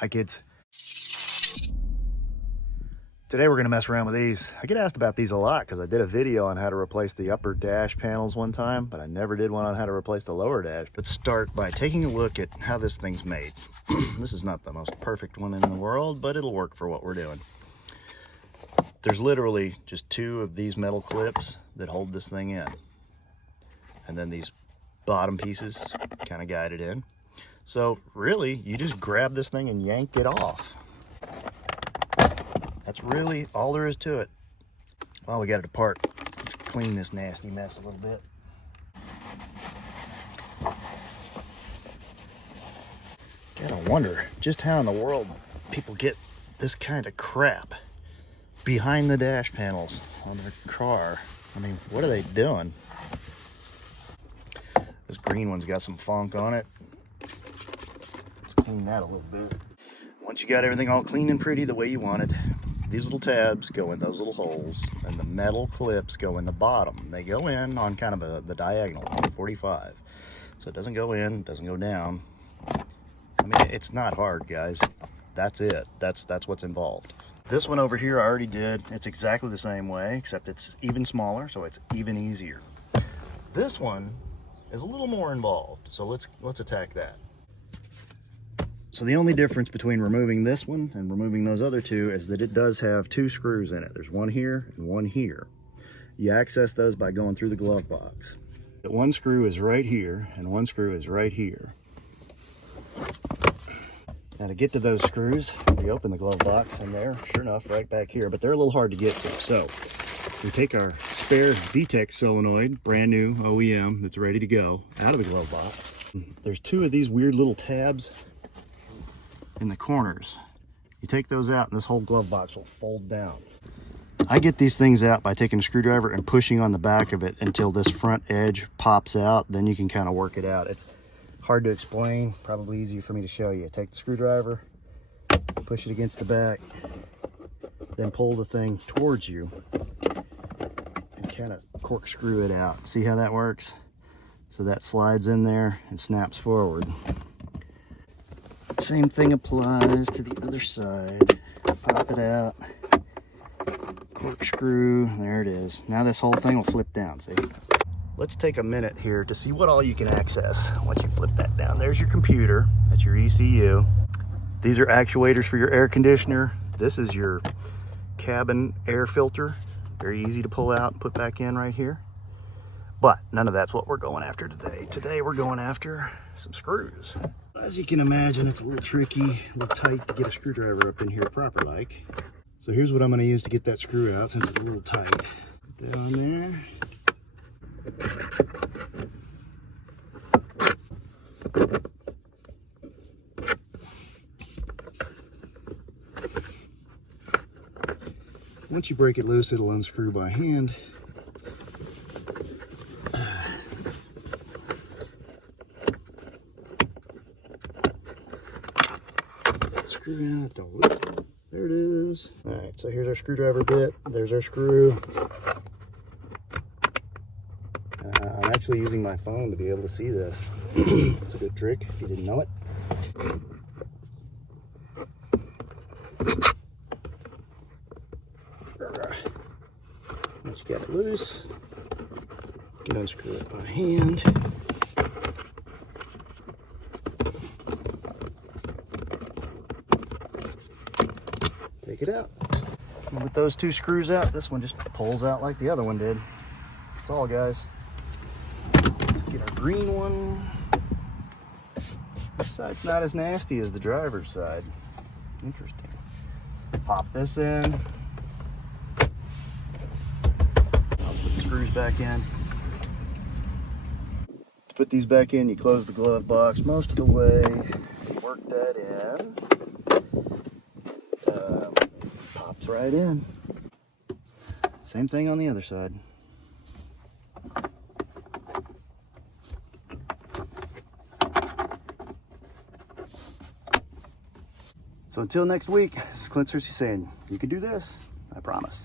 Hi kids. Today we're gonna mess around with these. I get asked about these a lot because I did a video on how to replace the upper dash panels one time, but I never did one on how to replace the lower dash. Let's start by taking a look at how this thing's made. This is not the most perfect one in the world, but it'll work for what we're doing. There's literally just two of these metal clips that hold this thing in. And then these bottom pieces kind of guide it in. So really, you just grab this thing and yank it off. That's really all there is to it. Well, we got it apart. Let's clean this nasty mess a little bit. Gotta wonder just how in the world people get this kind of crap behind the dash panels on their car. I mean, what are they doing? This green one's got some funk on it. Let's clean that a little bit. Once you got everything all clean and pretty the way you wanted, these little tabs go in those little holes, and the metal clips go in the bottom. They go in on kind of the diagonal, 45. So it doesn't go in, doesn't go down. I mean, it's not hard, guys. That's it. That's what's involved. This one over here I already did. It's exactly the same way, except it's even smaller, so it's even easier. This one is a little more involved, so let's attack that. So the only difference between removing this one and removing those other two is that it does have two screws in it. There's one here and one here. You access those by going through the glove box. One screw is right here and one screw is right here. Now to get to those screws, we open the glove box and they're, sure enough, right back here, but they're a little hard to get to. So we take our spare VTEC solenoid, brand new OEM, that's ready to go, out of the glove box. There's two of these weird little tabs in the corners. You take those out and this whole glove box will fold down. I get these things out by taking a screwdriver and pushing on the back of it until this front edge pops out. Then you can kind of work it out. It's hard to explain, probably easier for me to show you. Take the screwdriver, push it against the back, then pull the thing towards you and kind of corkscrew it out. See how that works? So that slides in there and snaps forward. Same thing applies to the other side. Pop it out, corkscrew, there it is. Now this whole thing will flip down, see? Let's take a minute here to see what all you can access once you flip that down. There's your computer, that's your ECU. These are actuators for your air conditioner. This is your cabin air filter. Very easy to pull out and put back in right here. But none of that's what we're going after today. Today we're going after some screws. As you can imagine, it's a little tricky, a little tight to get a screwdriver up in here proper like. So here's what I'm going to use to get that screw out since it's a little tight. Put that on there. Once you break it loose, it'll unscrew by hand. Screw out, don't lose it. There it is. All right, so here's our screwdriver bit. There's our screw. I'm actually using my phone to be able to see this. It's a good trick if you didn't know it. Once you got it loose, you can unscrew it by hand. Take it out. And with those two screws out, this one just pulls out like the other one did. That's all, guys. Let's get our green one. This side's not as nasty as the driver's side. Interesting. Pop this in. I'll put the screws back in. To put these back in, you close the glove box most of the way. Work that in. Pops right in. Same thing on the other side. So until next week, this is Clint Searcy saying, you can do this, I promise.